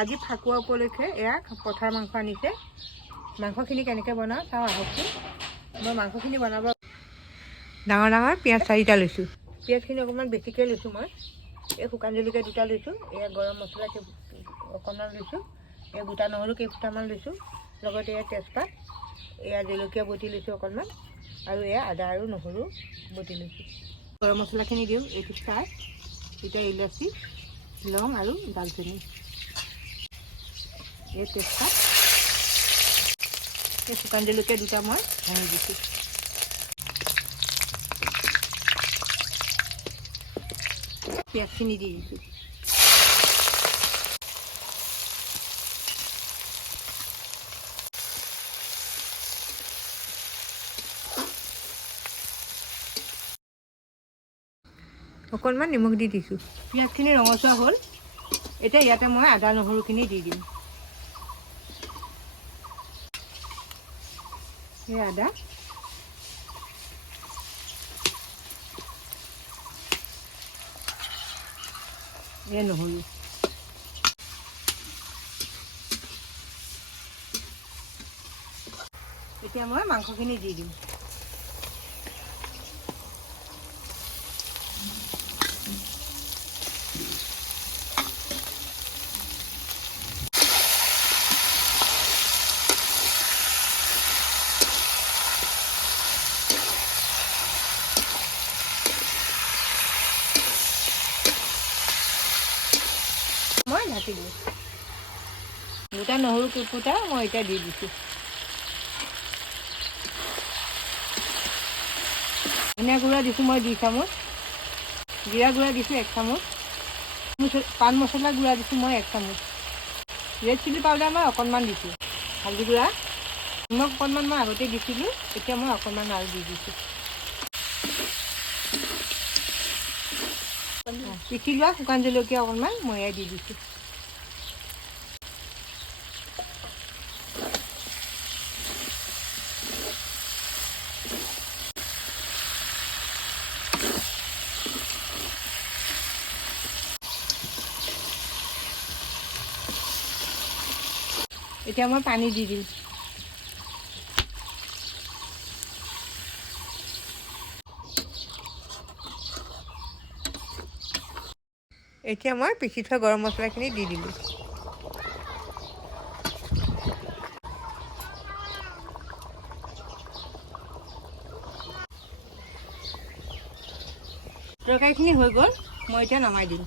আজি ফাকুৱা উপলক্ষে এয়া পঠাৰ মাংস আনিছে। মাংসখিনি কেনেকৈ বনাওঁ চাওঁ আহকচোন। মই মাংসখিনি বনাব ডাঙৰ ডাঙৰ পিঁয়াজ 4টা লৈছোঁ। পিঁয়াজখিনি অকণমান বেছিকৈ লৈছোঁ মই। এই শুকান জলকীয়া 2টা লৈছোঁ। এয়া গৰম মছলা অকণমান লৈছোঁ। এয়া গোটা নহৰু কেইফুটামান লৈছোঁ। লগতে এয়া তেজপাত, এয়া জলকীয়া বটি লৈছোঁ অকণমান, আৰু এয়া আদা আৰু নহৰু বটি লৈছোঁ। গৰম মছলাখিনি দিওঁ। এইটো ষ্টাৰ, এতিয়া ইলাচি, লং আৰু দালচেনি, এই তেজপাত, এই শুকান জলকীয়া 2টা মই ভাঙি দিছোঁ। পিঁয়াজখিনি দি দিছোঁ। অকণমান নিমখ দি দিছোঁ। পিঁয়াজখিনি ৰঙচুৱা হ'ল। এতিয়া ইয়াতে মই আদা নহৰুখিনি দি দিম। এই আদা, এই নহৰু, এতিয়া মই মাংসখিনি দি দিম। মই ঢাকি দিওঁ। গোটা নহৰু কেইফুটা মই এতিয়া দি দিছোঁ। ধনিয়া গুড়া দিছোঁ মই 2 চামুচ, জিৰা গুড়া দিছোঁ 1 চামুচ, পান মছলা গুড়া দিছোঁ মই 1 চামুচ, ৰেড চিলি পাউডাৰ মই অকণমান দিছোঁ, হালধি গুড়া, নিমখ অকণমান মই আগতে দিছিলোঁ, এতিয়া মই অকণমান আৰু দি দিছোঁ। পিচি লোৱা শুকান জলকীয়া অকণমান মই ইয়াত দি দিছোঁ। এতিয়া মই পানী দি দিম। এতিয়া মই পিচি থোৱা গৰম মছলাখিনি দি দিলোঁ। তৰকাৰীখিনি হৈ গ'ল, মই এতিয়া নমাই দিম।